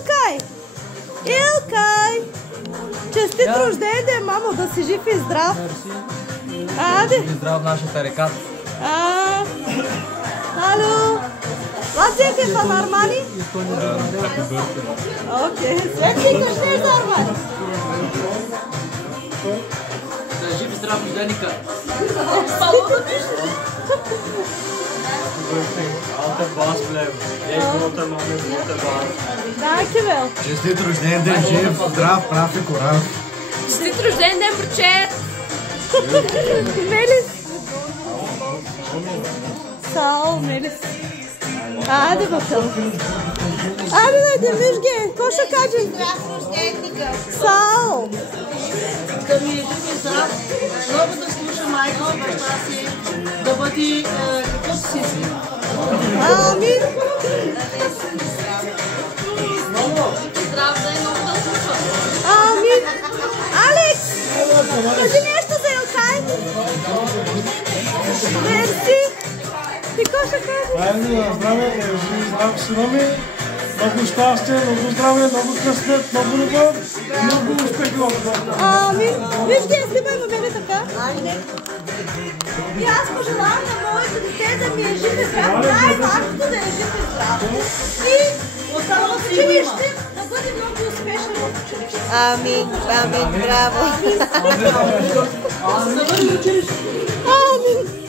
Илкай! Илкай! Честит рожден ден, мамо, да си жив и здрав! Аде! Жив и здрав нашата река! Alo! Was sind die von Armani? Okay, Svetli, къде за Armani? Да жив и здрав рожденика! Altijd baas blijven. Jij grote man en grote baas. Dankjewel. Честит рожден ден, жив, здрав, прав и корав. Честит рожден ден, брачет! Melis. Sağ ol Melis. Hadi bakalım. Hadi Müjge. Koşa kaçın. Sağ ol. Да ми е жив и здрав, много да слуша майка, баща си, да бъде каквото си си. Амин. Здрав ден, много да слуша! Амин. Алекс. Кажи нещо за Илкай. Мерси. Ти коша кажеш? Правилно, здраве, живи здрав синови, много щастие, много здраве, много късмет, много любов, много успехи в живота. Амин. Вижте, снимай ме мене така. И аз пожелавам на моето дете да ми е жив и здрав. Най-важното да е жив и здрав. И в училище да бъде много успешен в училище. Амин, амин, браво. Да бъде училище. Амин.